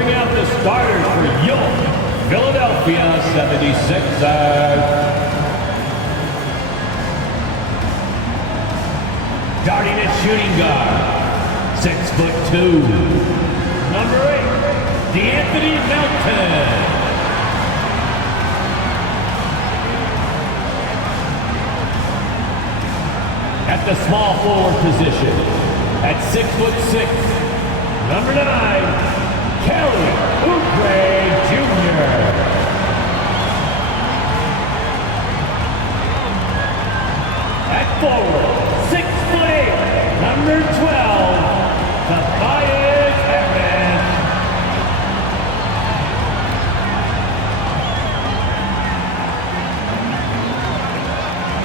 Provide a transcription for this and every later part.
bring out the starters for your Philadelphia 76ers. Starting at shooting guard, 6'2", number 8, D'Anthony Melton. At the small forward position, at 6'6", number 9, Kelly Oubre Jr. At forward, 6'8", number 12, Tobias Harris.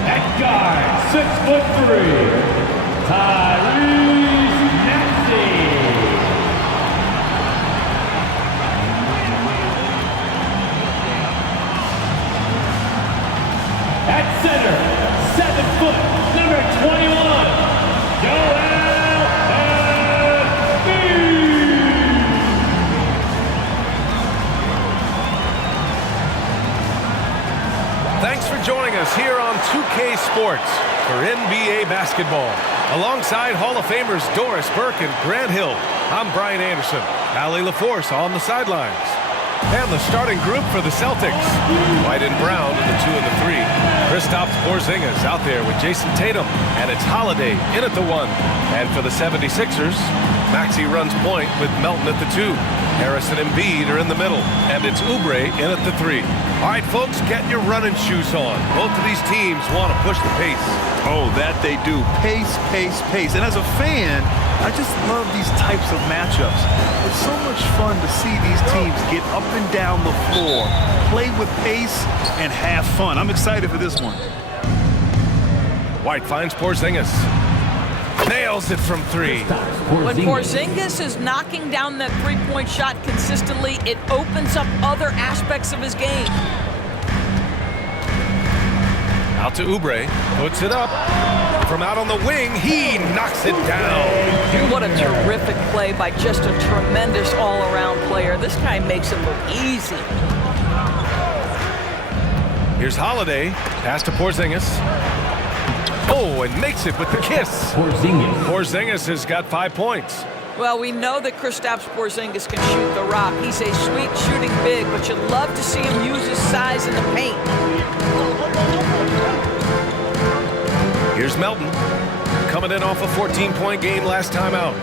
At guard, 6'3", Tyrese Maxey. At center, 7 foot, number 21, Joel Embiid. Thanks for joining us here on 2K Sports for NBA basketball. Alongside Hall of Famers Doris Burke and Grant Hill, I'm Brian Anderson. Allie LaForce on the sidelines. And the starting group for the Celtics. White and Brown in the 2 and the 3. Kristaps Porzingis out there with Jason Tatum. And it's Holiday in at the 1. And for the 76ers, Maxey runs point with Melton at the 2. Harris and Embiid are in the middle. And it's Oubre in at the 3. All right, folks, get your running shoes on. Both of these teams want to push the pace. Oh, that they do. Pace, pace, pace. And as a fan, I just love these types of matchups. It's so much fun to see these teams get up and down the floor, play with pace, and have fun. I'm excited for this one. White finds Porzingis. Nails it from 3. When Porzingis is knocking down that three-point shot consistently, it opens up other aspects of his game. Out to Oubre, puts it up. From out on the wing, he knocks it down. What a terrific play by just a tremendous all-around player. This guy makes it look easy. Here's Holiday, pass to Porzingis. Oh, and makes it with the kiss. Porzingis has got 5 points. Well, we know that Kristaps Porzingis can shoot the rock. He's a sweet shooting big, but you'd love to see him use his size in the paint. Here's Melton, coming in off a 14-point game last time out.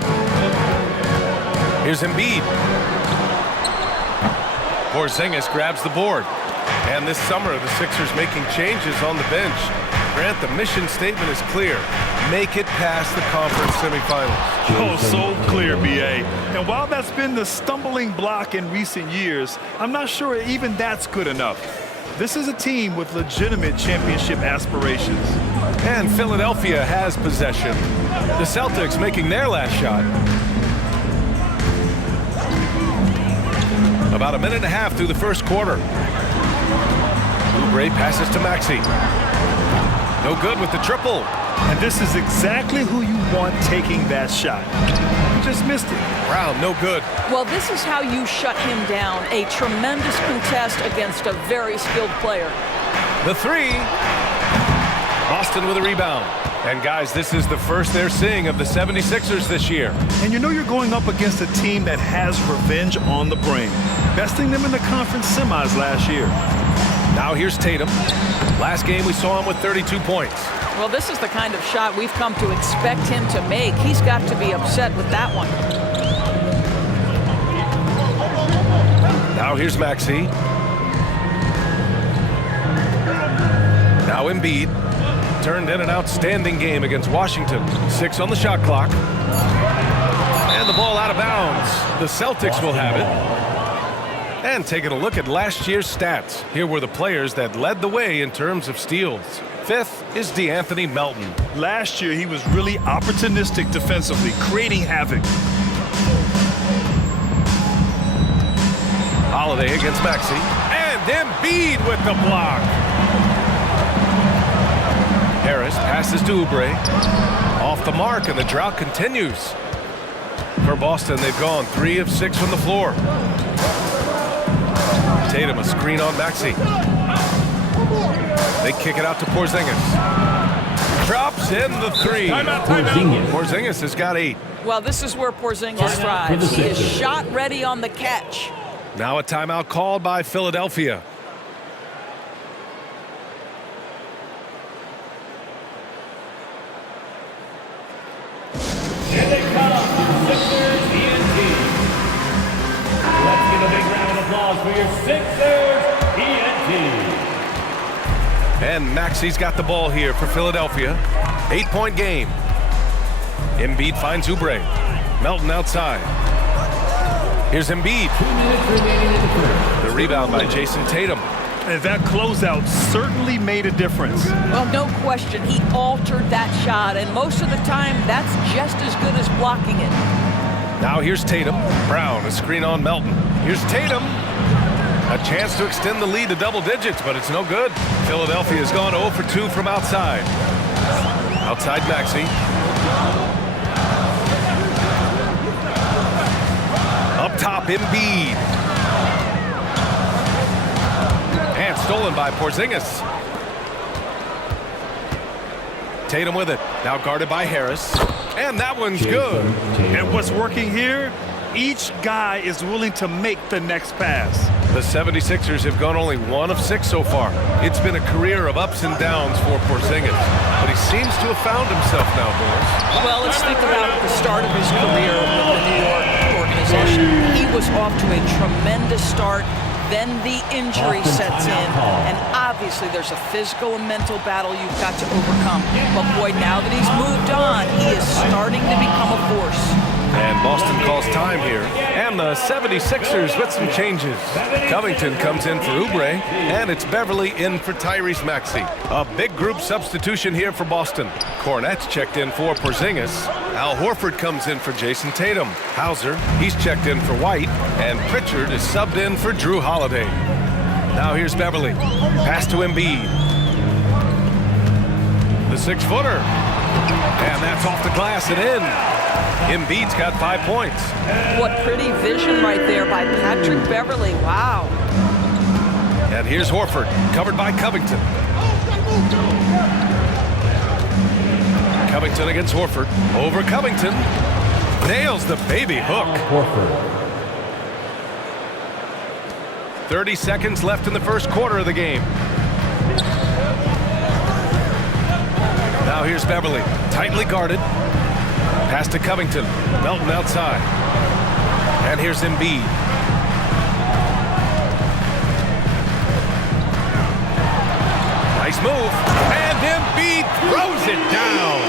Here's Embiid. Porzingis grabs the board. And this summer, the Sixers making changes on the bench. Grant, the mission statement is clear. Make it past the conference semifinals. Oh, so clear, B.A. And while that's been the stumbling block in recent years, I'm not sure even that's good enough. This is a team with legitimate championship aspirations. And Philadelphia has possession. The Celtics making their last shot. About a minute and a half through the first quarter. Oubre passes to Maxey. No good with the triple. And this is exactly who you want taking that shot. You just missed it. Brown, no good. Well, this is how you shut him down. A tremendous contest against a very skilled player. The 3. Boston with a rebound. And guys, this is the first they're seeing of the 76ers this year. And you know you're going up against a team that has revenge on the brain, besting them in the conference semis last year. Now here's Tatum. Last game we saw him with 32 points. Well, this is the kind of shot we've come to expect him to make. He's got to be upset with that one. Now here's Maxey. Now Embiid. Turned in an outstanding game against Washington. 6 on the shot clock. And the ball out of bounds. The Celtics will have it. And taking a look at last year's stats. Here were the players that led the way in terms of steals. 5th is D'Anthony Melton. Last year, he was really opportunistic defensively, creating havoc. Holiday against Maxey. And Embiid with the block. Harris passes to Oubre. Off the mark, and the drought continues. For Boston, they've gone 3 of 6 from the floor. Tatum, a screen on Maxey. They kick it out to Porzingis. Drops in the 3. Porzingis has got 8. Well, this is where Porzingis thrives. He is shot ready on the catch. Now a timeout called by Philadelphia. Here they come, Sixers ENT. Let's give a big round of applause for your Sixers ENT. And Maxey's got the ball here for Philadelphia. 8-point game. Embiid finds Oubre. Melton outside. Here's Embiid. 2 minutes remaining in the first. The rebound by Jason Tatum. And that closeout certainly made a difference. Well, no question, he altered that shot, and most of the time, that's just as good as blocking it. Now here's Tatum. Brown, a screen on Melton. Here's Tatum. A chance to extend the lead to double digits, but it's no good. Philadelphia has gone 0 for 2 from outside. Outside Maxey. Up top, Embiid. And stolen by Porzingis. Tatum with it. Now guarded by Harris. And that one's good. And what's working here? Each guy is willing to make the next pass. The 76ers have gone only 1 of 6 so far. It's been a career of ups and downs for Porzingis, but he seems to have found himself now, boys. Well, let's think about the start of his career with the New York organization. He was off to a tremendous start. Then the injury sets in, and obviously there's a physical and mental battle you've got to overcome. But boy, now that he's moved on, he is starting to become a force. And Boston calls time here. And the 76ers with some changes. Covington comes in for Oubre, and it's Beverly in for Tyrese Maxey. A big group substitution here for Boston. Cornette's checked in for Porzingis. Al Horford comes in for Jason Tatum. Hauser, he's checked in for White. And Pritchard is subbed in for Drew Holiday. Now here's Beverly. Pass to Embiid. The 6-footer. And that's off the glass and in. Embiid's got 5 points. What pretty vision right there by Patrick Beverly. Wow. And here's Horford, covered by Covington. Covington against Horford. Over Covington. Nails the baby hook. Horford. 30 seconds left in the first quarter of the game. Now here's Beverly, tightly guarded. Pass to Covington. Melton outside. And here's Embiid. Nice move. And Embiid throws it down.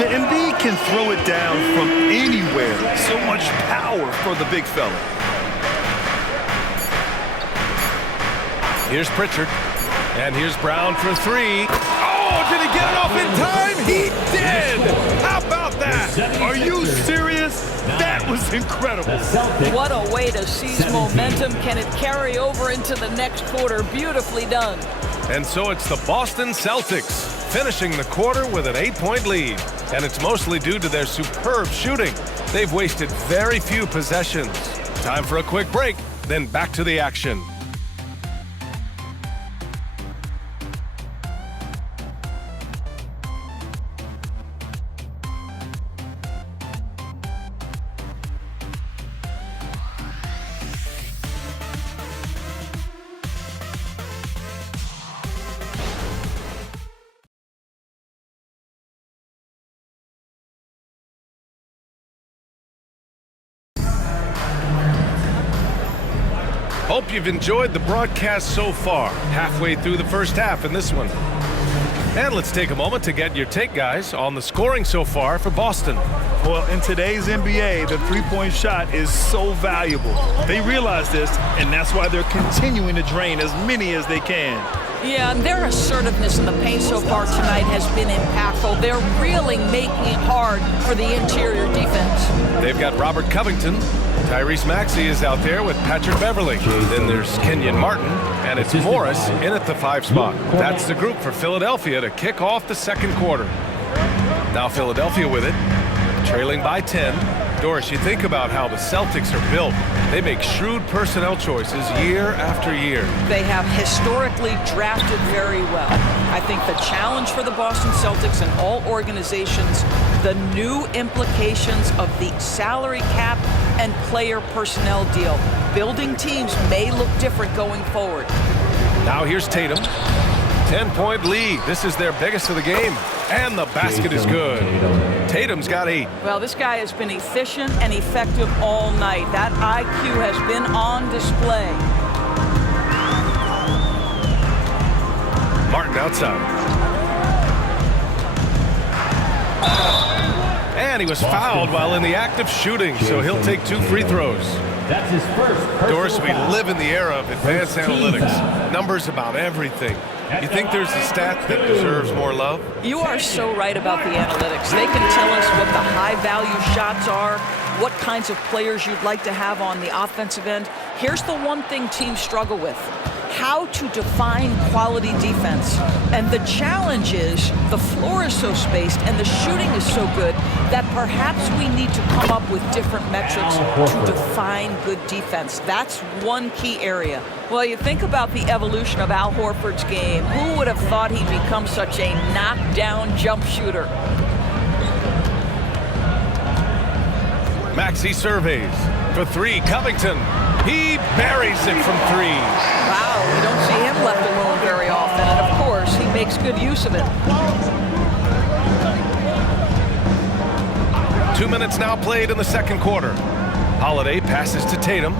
The Embiid can throw it down from anywhere. So much power for the big fella. Here's Pritchard. And here's Brown for 3. Oh, did he get it off in time? He did! How about that? Are you serious? That was incredible. What a way to seize momentum. Can it carry over into the next quarter? Beautifully done. And so it's the Boston Celtics finishing the quarter with an 8-point lead. And it's mostly due to their superb shooting. They've wasted very few possessions. Time for a quick break, then back to the action. Hope you've enjoyed the broadcast so far, halfway through the first half in this one. And let's take a moment to get your take, guys, on the scoring so far for Boston. Well, in today's NBA, the three-point shot is so valuable. They realize this, and that's why they're continuing to drain as many as they can. Yeah, and their assertiveness in the paint so far tonight has been impactful. They're really making it hard for the interior defense. They've got Robert Covington. Tyrese Maxey is out there with Patrick Beverly. Then there's Kenyon Martin, and it's Morris in at the 5 spot. That's the group for Philadelphia to kick off the second quarter. Now Philadelphia with it, trailing by 10. Doris, you think about how the Celtics are built. They make shrewd personnel choices year after year. They have historically drafted very well. I think the challenge for the Boston Celtics and all organizations, the new implications of the salary cap and player personnel deal. Building teams may look different going forward. Now here's Tatum. 10-point lead. This is their biggest of the game. And the basket is good. Tatum's got 8. Well, this guy has been efficient and effective all night. That IQ has been on display. Martin outside. And he was fouled while in the act of shooting, so he'll take 2 free throws. That's his first. Doris, we live in the era of advanced analytics. Numbers about everything. You think there's a stat that deserves more love? You are so right about the analytics. They can tell us what the high-value shots are, what kinds of players you'd like to have on the offensive end. Here's the one thing teams struggle with: how to define quality defense. And the challenge is the floor is so spaced and the shooting is so good that perhaps we need to come up with different metrics to define good defense. That's one key area. Well, you think about the evolution of Al Horford's game. Who would have thought he'd become such a knockdown jump shooter? Maxey surveys for 3. Covington. He buries it from 3. Wow, we don't see him left alone very often, and of course, he makes good use of it. 2 minutes now played in the second quarter. Holiday passes to Tatum.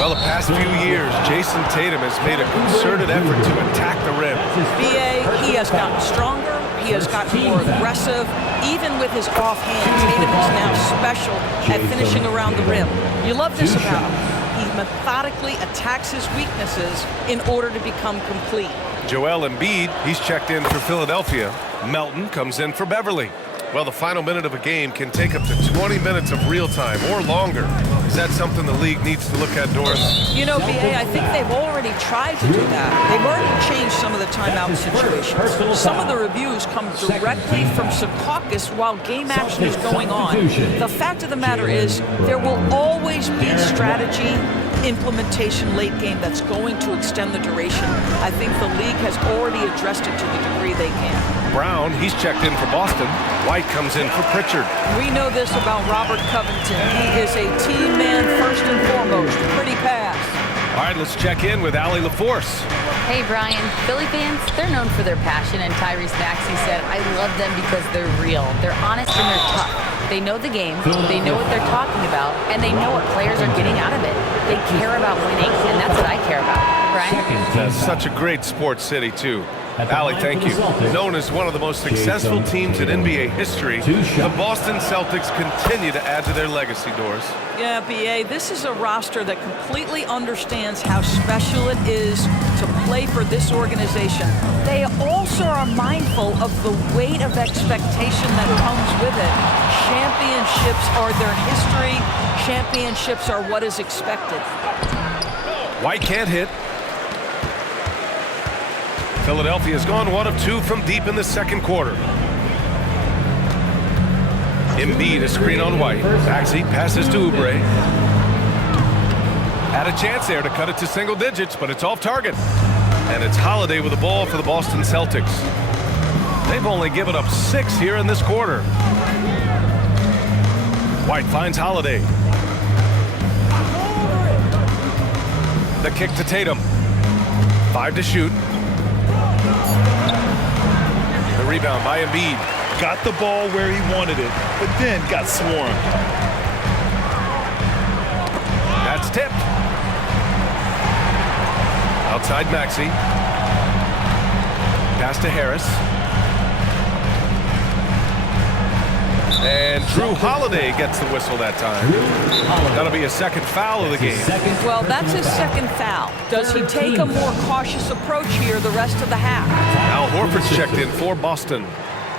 Well, the past few years, Jason Tatum has made a concerted effort to attack the rim. BA, he has gotten stronger. He has gotten more aggressive. Even with his offhand, Tatum is now special at finishing around the rim. You love this about him. He methodically attacks his weaknesses in order to become complete. Joel Embiid, he's checked in for Philadelphia. Melton comes in for Beverly. Well, the final minute of a game can take up to 20 minutes of real time or longer. Is that something the league needs to look at, Doris? You know, BA, I think they've already tried to do that. They've already changed some of the timeout situations. Some of the reviews come directly from Secaucus while game action is going on. The fact of the matter is, there will always be strategy implementation late game that's going to extend the duration. I think the league has already addressed it to the degree they can. Brown, he's checked in for Boston. White comes in for Pritchard. We know this about Robert Covington. He is a team man first and foremost. Pretty pass. All right, let's check in with Allie LaForce. Hey, Brian. Philly fans, they're known for their passion, and Tyrese Maxey said, I love them because they're real. They're honest and they're tough. They know the game, they know what they're talking about, and they know what players are getting out of it. They care about winning, and that's what I care about. Brian? That's such a great sports city, too. Allie, thank you. Known as one of the most successful teams in NBA history, the Boston Celtics continue to add to their legacy, Doris. Yeah, BA, this is a roster that completely understands how special it is to play for this organization. They also are mindful of the weight of expectation that comes with it. Championships are their history. Championships are what is expected. White can't hit. Philadelphia has gone 1 of 2 from deep in the second quarter. Embiid, a screen on White. Maxey passes to Oubre. Had a chance there to cut it to single digits, but it's off target. And it's Holiday with the ball for the Boston Celtics. They've only given up 6 here in this quarter. White finds Holiday. The kick to Tatum. 5 to shoot. The rebound by Embiid. Got the ball where he wanted it, but then got swarmed. That's tipped. Outside Maxey. Pass to Harris. And Drew Holiday gets the whistle that time. That'll be a second foul of the game. Well, that's his second foul. Does he take a more cautious approach here the rest of the half? Al Horford's checked in for Boston.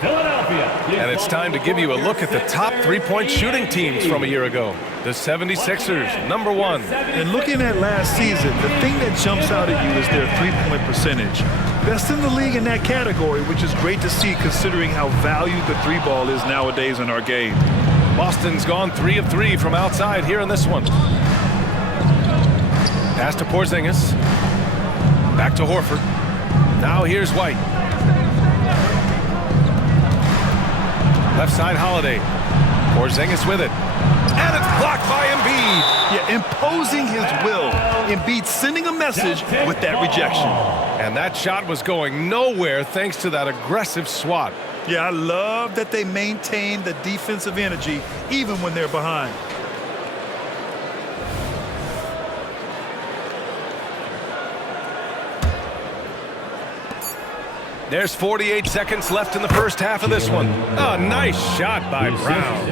Philadelphia. And it's time to give you a look at the top three-point shooting teams from a year ago. The 76ers, #1. And looking at last season, the thing that jumps out at you is their three-point percentage. Best in the league in that category, which is great to see considering how valued the three ball is nowadays in our game. Boston's gone 3 of 3 from outside here in this one. Pass to Porzingis. Back to Horford. Now here's White. Left side Holiday. Porzingis with it. And it's blocked by Embiid. Yeah, imposing his will. Embiid sending a message with that rejection. And that shot was going nowhere thanks to that aggressive swat. Yeah, I love that they maintain the defensive energy even when they're behind. There's 48 seconds left in the first half of this one. Oh, nice shot by Brown.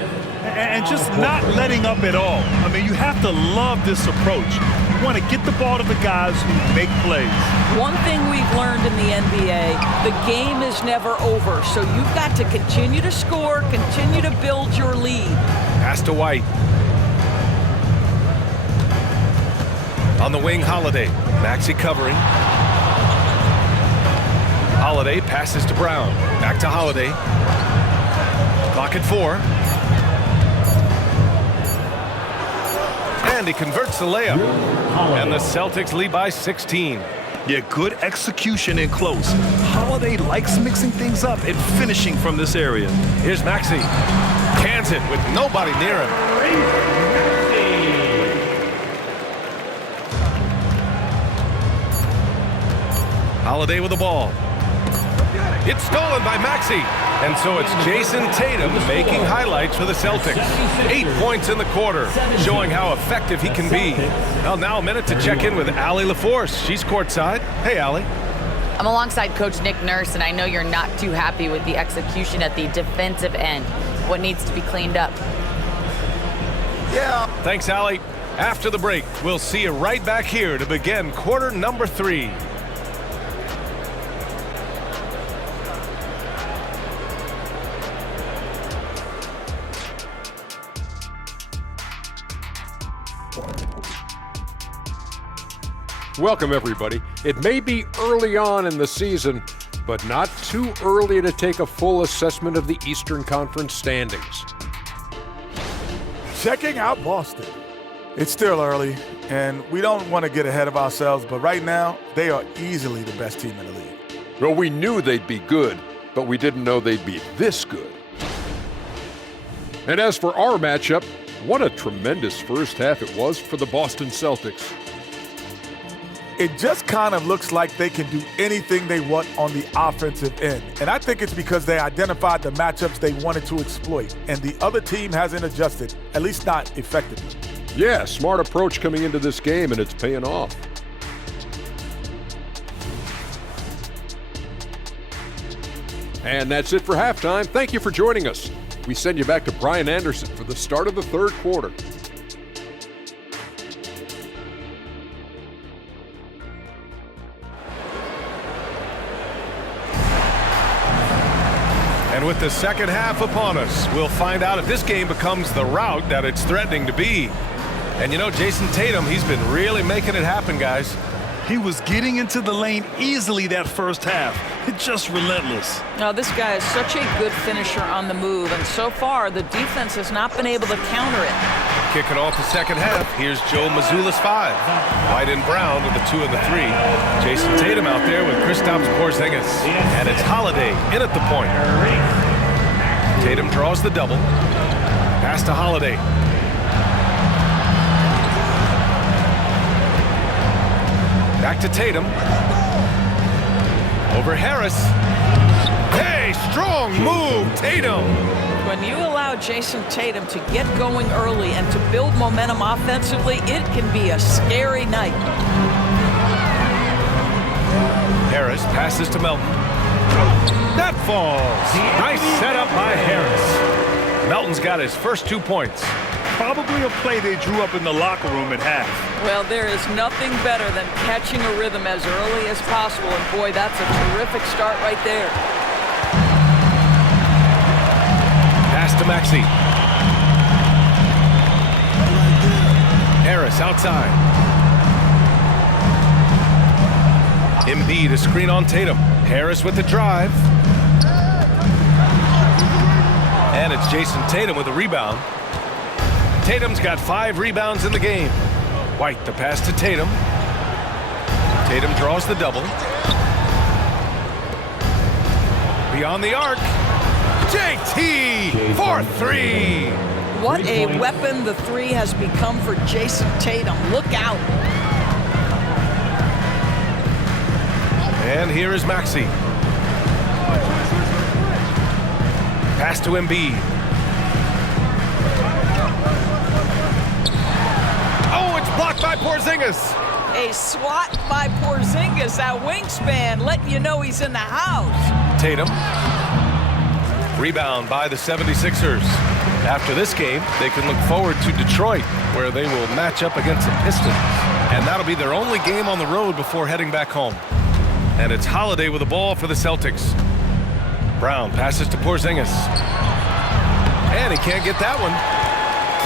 And just not letting up at all. I mean, you have to love this approach. You want to get the ball to the guys who make plays. One thing we've learned in the NBA, the game is never over. So you've got to continue to score, continue to build your lead. Pass to White. On the wing, Holiday. Maxey covering. Holiday passes to Brown. Back to Holiday. Clock at 4. And he converts the layup. And the Celtics lead by 16. Yeah, good execution in close. Holiday likes mixing things up and finishing from this area. Here's Maxey. Cans it with nobody near him. Holiday with the ball. It's stolen by Maxey. And so it's Jason Tatum making highlights for the Celtics. 8 points in the quarter, showing how effective he can be. Well, now a minute to check in with Allie LaForce. She's courtside. Hey, Allie. I'm alongside Coach Nick Nurse, and I know you're not too happy with the execution at the defensive end. What needs to be cleaned up? Yeah. Thanks, Allie. After the break, we'll see you right back here to begin quarter number 3. Welcome, everybody. It may be early on in the season, but not too early to take a full assessment of the Eastern Conference standings. Checking out Boston. It's still early, and we don't want to get ahead of ourselves, but right now, they are easily the best team in the league. Well, we knew they'd be good, but we didn't know they'd be this good. And as for our matchup, what a tremendous first half it was for the Boston Celtics. It just kind of looks like they can do anything they want on the offensive end. And I think it's because they identified the matchups they wanted to exploit, and the other team hasn't adjusted, at least not effectively. Yeah, smart approach coming into this game, and it's paying off. And that's it for halftime. Thank you for joining us. We send you back to Brian Anderson for the start of the third quarter. And with the second half upon us, we'll find out if this game becomes the rout that it's threatening to be. And you know, Jason Tatum, he's been really making it happen, guys. He was getting into the lane easily that first half. It's just relentless. Now, this guy is such a good finisher on the move, and so far, the defense has not been able to counter it. Kicking off the second half, here's Joe Mazzulla's 5. White and Brown with the 2 and the 3. Jason Tatum out there with Kristaps Porzingis. And it's Holiday in at the point. Tatum draws the double. Pass to Holiday. Back to Tatum. Over Harris. Hey, strong move, Tatum. When you allow Jason Tatum to get going early and to build momentum offensively, it can be a scary night. Harris passes to Melton. That falls. Nice setup by Harris. Melton's got his first 2 points. Probably a play they drew up in the locker room at half. Well, there is nothing better than catching a rhythm as early as possible, and boy, that's a terrific start right there. to Maxey. Harris outside. Embiid, a screen on Tatum. Harris with the drive. And it's Jason Tatum with a rebound. Tatum's got 5 rebounds in the game. White, the pass to Tatum. Tatum draws the double. Beyond the arc. JT for 3. What a weapon the 3 has become for Jason Tatum. Look out. And here is Maxey. Pass to Embiid. Oh, it's blocked by Porzingis. A swat by Porzingis, that wingspan, letting you know he's in the house. Tatum. Rebound by the 76ers. After this game, they can look forward to Detroit, where they will match up against the Pistons. And that'll be their only game on the road before heading back home. And it's Holiday with the ball for the Celtics. Brown passes to Porzingis. And he can't get that one.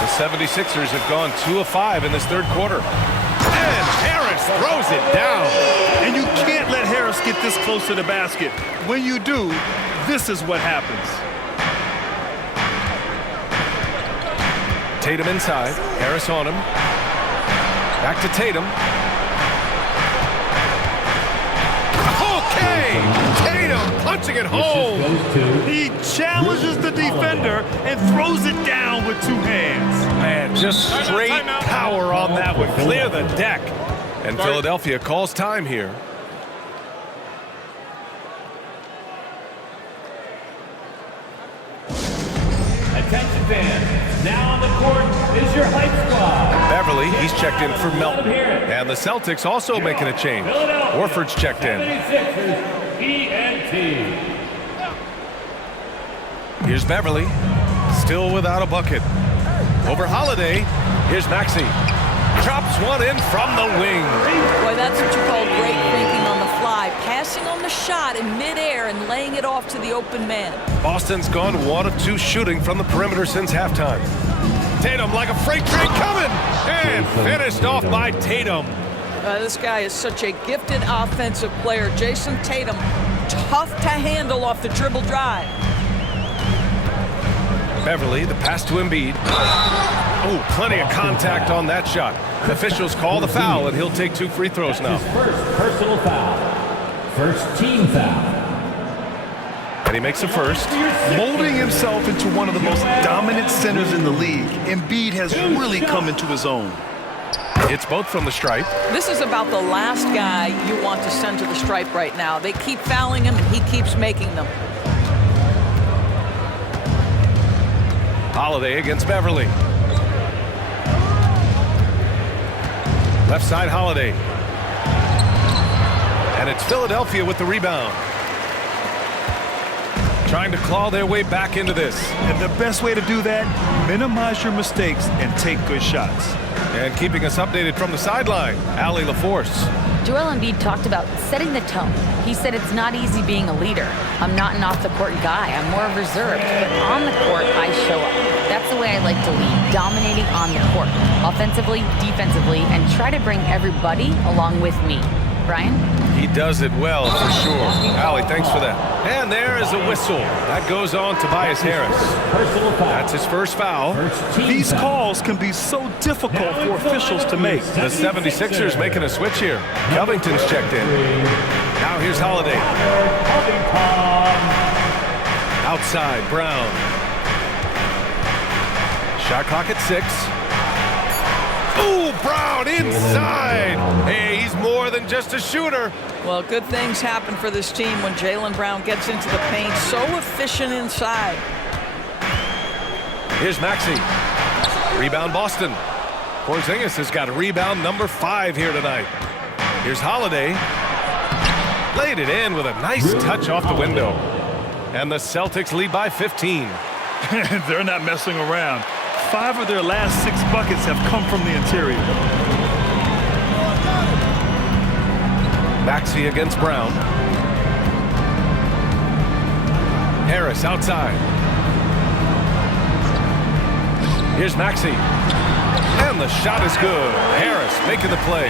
The 76ers have gone 2 of 5 in this third quarter. And Harris throws it down. And you can't let Harris get this close to the basket. When you do, this is what happens. Tatum inside. Harris on him. Back to Tatum. Okay! Tatum punching it home. He challenges the defender and throws it down with 2 hands. Man, just straight power on that one. Clear the deck. And Philadelphia calls time here. Attention fans, now on the court is your hype squad. Beverly, he's checked in for Melton. And the Celtics also making a change. Horford's checked in. 76ers, ENT. Here's Beverly, still without a bucket. Over Holiday, here's Maxey. Drops one in from the wing. Boy, that's what you call great thinking on the fly. Passing on the shot in midair and laying it off to the open man. Boston's gone 1 of 2 shooting from the perimeter since halftime. Tatum like a freight train coming. And finished off by Tatum. This guy is such a gifted offensive player. Jason Tatum, tough to handle off the dribble drive. Beverly, the pass to Embiid. Oh, plenty of contact on that shot. Officials call the foul, and he'll take 2 free throws now. His first personal foul. First team foul. And he makes a first. Molding himself into one of the most dominant centers in the league, Embiid has really come into his own. It's both from the stripe. This is about the last guy you want to send to the stripe right now. They keep fouling him, and he keeps making them. Holiday against Beverly. Left side Holiday. And it's Philadelphia with the rebound. Trying to claw their way back into this. And the best way to do that, minimize your mistakes and take good shots. And keeping us updated from the sideline, Allie LaForce. Joel Embiid talked about setting the tone. He said it's not easy being a leader. I'm not an off-the-court guy. I'm more reserved. But on the court, I show up. That's the way I like to lead, dominating on the court, offensively, defensively, and try to bring everybody along with me. Brian? He does it well, for sure. Allie, thanks for that. And there is a whistle. That goes on Tobias Harris. That's his first foul. These calls can be so difficult for officials to make. The 76ers making a switch here. Covington's checked in. Now here's Holiday. Outside, Brown. Shot clock at 6. Ooh, Brown inside. Hey, he's more than just a shooter. Well, good things happen for this team when Jaylen Brown gets into the paint. So efficient inside. Here's Maxey. Rebound Boston. Porzingis has got a rebound number 5 here tonight. Here's Holiday. Laid it in with a nice touch off the window. And the Celtics lead by 15. They're not messing around. 5 of their last 6 buckets have come from the interior. Maxey against Brown. Harris outside. Here's Maxey. And the shot is good. Harris making the play.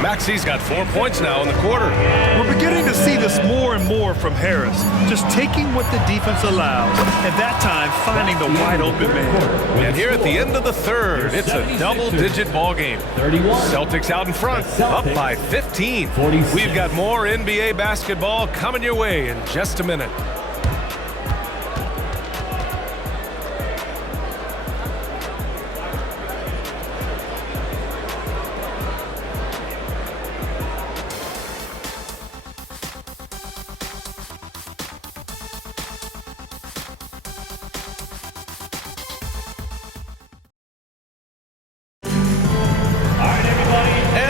Maxey's got 4 points now in the quarter. We're beginning to see this more and more from Harris. Just taking what the defense allows, and that time finding the wide open man. And here at the end of the third, it's a double-digit ball game. Celtics out in front, up by 15. We've got more NBA basketball coming your way in just a minute.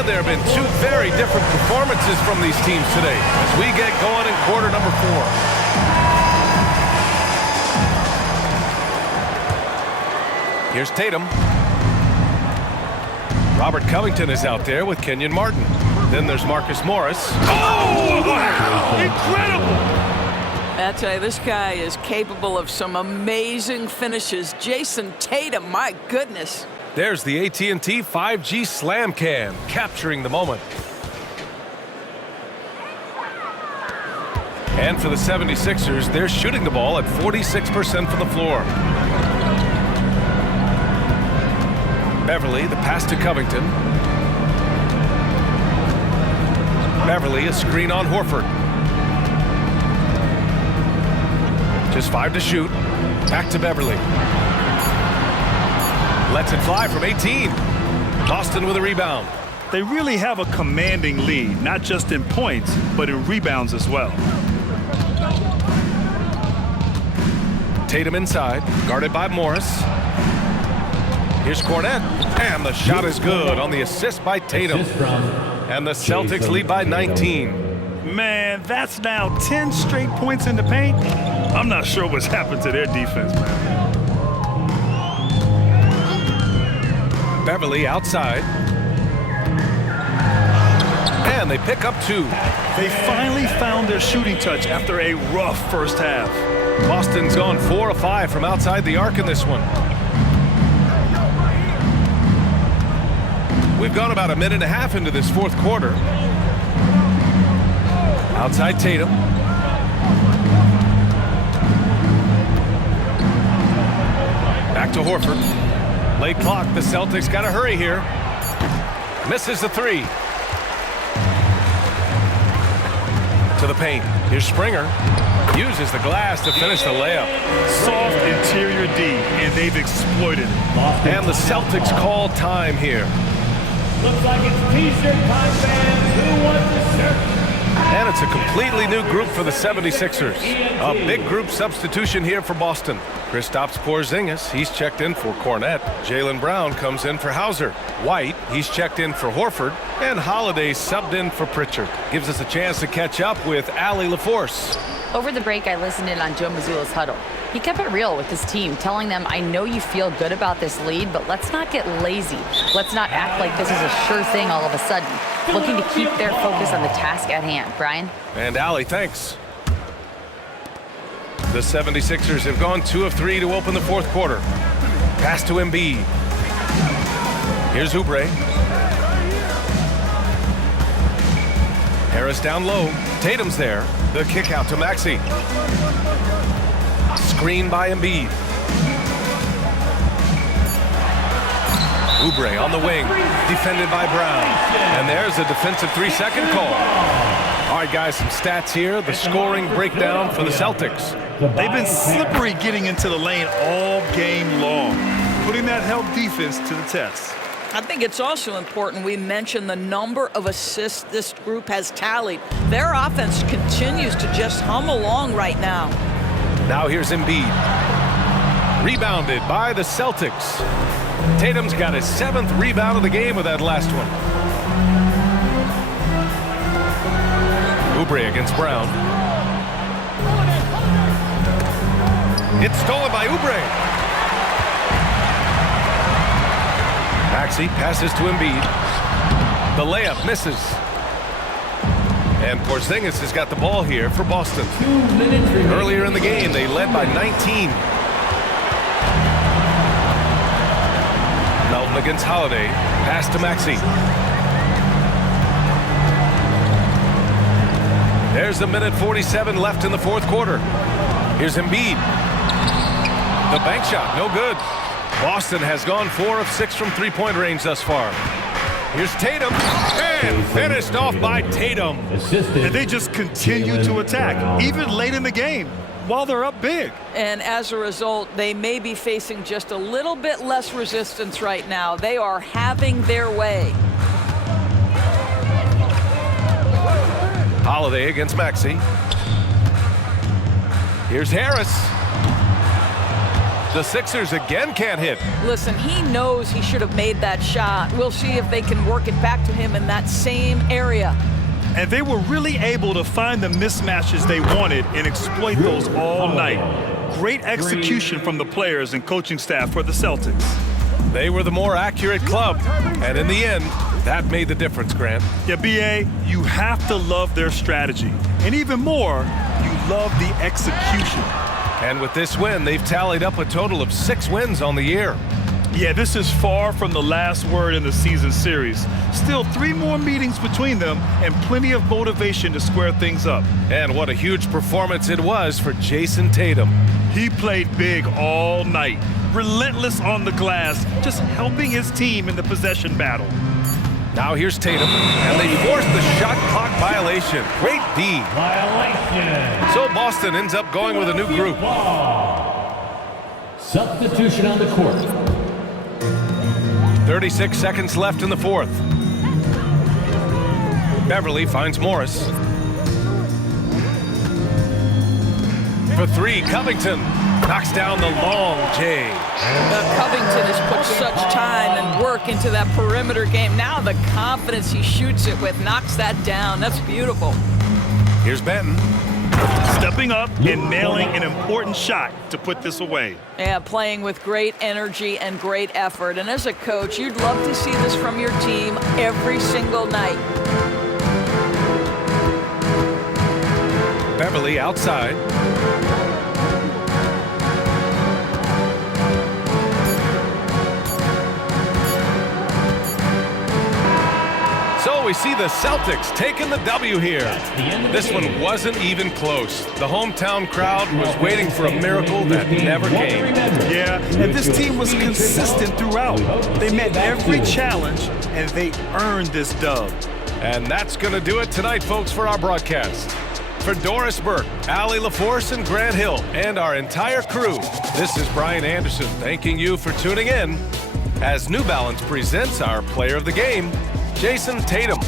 There have been two very different performances from these teams today as we get going in quarter number 4. Here's Tatum. Robert Covington is out there with Kenyon Martin. Then there's Marcus Morris. Oh, wow! Incredible! I tell you, this guy is capable of some amazing finishes. Jason Tatum, my goodness. There's the AT&T 5G Slam Cam, capturing the moment. And for the 76ers, they're shooting the ball at 46% from the floor. Beverly, the pass to Covington. Beverly, a screen on Horford. Just 5 to shoot. Back to Beverly. Lets it fly from 18. Boston with a rebound. They really have a commanding lead, not just in points, but in rebounds as well. Tatum inside, guarded by Morris. Here's Cornette, and the shot is good on the assist by Tatum. And the Celtics lead by 19. Man, that's now 10 straight points in the paint. I'm not sure what's happened to their defense, man. Beverly outside. And they pick up 2. They finally found their shooting touch after a rough first half. Boston's gone 4 of 5 from outside the arc in this one. We've gone about a minute and a half into this fourth quarter. Outside Tatum. Back to Horford. Late clock, the Celtics got to hurry here. Misses the 3. To the paint. Here's Springer. Uses the glass to finish the layup. Soft interior D, and they've exploited it. And the Celtics call time here. Looks like it's T-shirt time, fans. Who wants the shirt? And it's a completely new group for the 76ers. A big group substitution here for Boston. Kristaps Porzingis, he's checked in for Cornette. Jaylen Brown comes in for Hauser. White, he's checked in for Horford. And Holiday subbed in for Pritchard. Gives us a chance to catch up with Allie LaForce. Over the break, I listened in on Joe Mazzulla's huddle. He kept it real with his team, telling them, I know you feel good about this lead, but let's not get lazy. Let's not act like this is a sure thing all of a sudden. Looking to keep their focus on the task at hand. Brian? And Allie, thanks. The 76ers have gone 2 of 3 to open the fourth quarter. Pass to Embiid. Here's Oubre. Harris down low. Tatum's there. The kick out to Maxey. Screen by Embiid. Oubre on the wing, defended by Brown. And there's a defensive 3-second call. All right, guys, some stats here. The scoring breakdown for the Celtics. They've been slippery getting into the lane all game long, putting that help defense to the test. I think it's also important we mention the number of assists this group has tallied. Their offense continues to just hum along right now. Now here's Embiid. Rebounded by the Celtics. Tatum's got his 7th rebound of the game with that last one. Oubre against Brown. It's stolen by Oubre. Maxey passes to Embiid. The layup misses. And Porzingis has got the ball here for Boston. Earlier in the game, they led by 19. Tatum against Holiday. Pass to Maxey. There's a minute 47 left in the fourth quarter. Here's Embiid. The bank shot, no good. Boston has gone 4 of 6 from three-point range thus far. Here's Tatum, and finished off by Tatum. And they just continue to attack, even late in the game, while they're up big. And as a result, they may be facing just a little bit less resistance right now. They are having their way. Holiday against Maxey. Here's Harris. The Sixers again can't hit. Listen, he knows he should have made that shot. We'll see if they can work it back to him in that same area. And they were really able to find the mismatches they wanted and exploit those all night. Great execution from the players and coaching staff for the Celtics. They were the more accurate club, and in the end, that made the difference, Grant. Yeah, B.A., you have to love their strategy. And even more, you love the execution. And with this win, they've tallied up a total of 6 wins on the year. Yeah, this is far from the last word in the season series. Still 3 more meetings between them and plenty of motivation to square things up. And what a huge performance it was for Jason Tatum. He played big all night, relentless on the glass, just helping his team in the possession battle. Now here's Tatum, and they forced the shot clock violation. Great D. Violation. So Boston ends up going with a new group. Substitution on the court. 36 seconds left in the fourth. Beverly finds Morris. For 3, Covington knocks down the long J. Covington has put such time and work into that perimeter game. Now the confidence he shoots it with knocks that down. That's beautiful. Here's Benton. Stepping up and nailing an important shot to put this away. Yeah, playing with great energy and great effort. And as a coach, you'd love to see this from your team every single night. Beverly outside. So we see the Celtics taking the W here. This one wasn't even close. The hometown crowd was waiting for a miracle that never came. Yeah, and this team was consistent throughout. They met every challenge, and they earned this dub. And that's going to do it tonight, folks, for our broadcast. For Doris Burke, Allie LaForce, and Grant Hill, and our entire crew, this is Brian Anderson thanking you for tuning in as New Balance presents our player of the game, Jason Tatum.